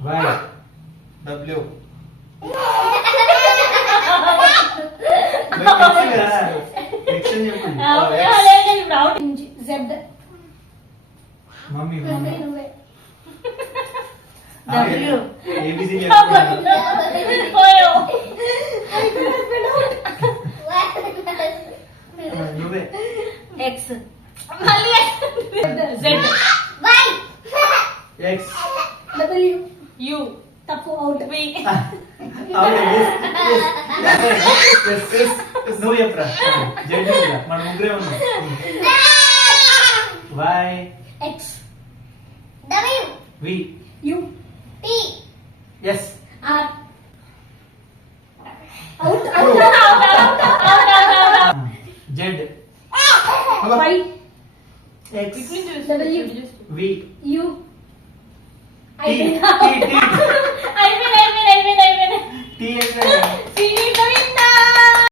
Why W next చెప్పండి ఇప్పుడు out Z mummy mummy mummy నువ్వే W. ఏబిసి నువ్వే X. Z. X W U. తప్పు అవుట్ V. నువ్వు చెప్పరా జెడ్ మన ముగ్గురే ఉన్నాం Y X V U S R out out Z Y X W V U T tea